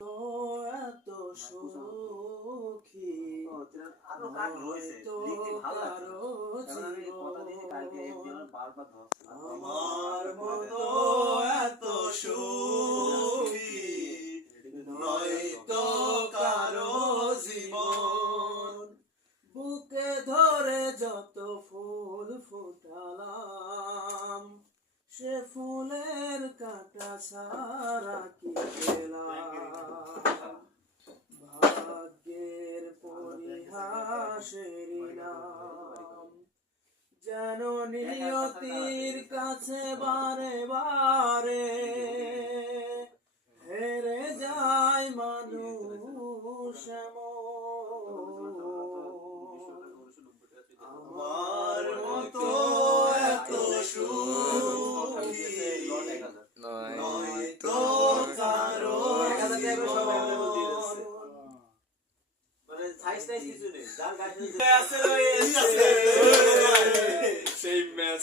তো এত সুখী নয়তো কারো জীবন আমার মতো এত সুখী নয়তো কারো জীবন বুকে ধরে যত ফুল ফুটালাম সে ফুলের কাঁটা ছাড়া কি পেলাম ভাগ্যের পরিহাসের নাম যেন নিয়তির কাছে বারে বারে হেরে যায় মানুষ আমার মতো এত সুখী নয়তো কারো মানে সাইজ টাইজ কিছু নেই যার গায়ে আছে রয়েছে সেই ম্যাচ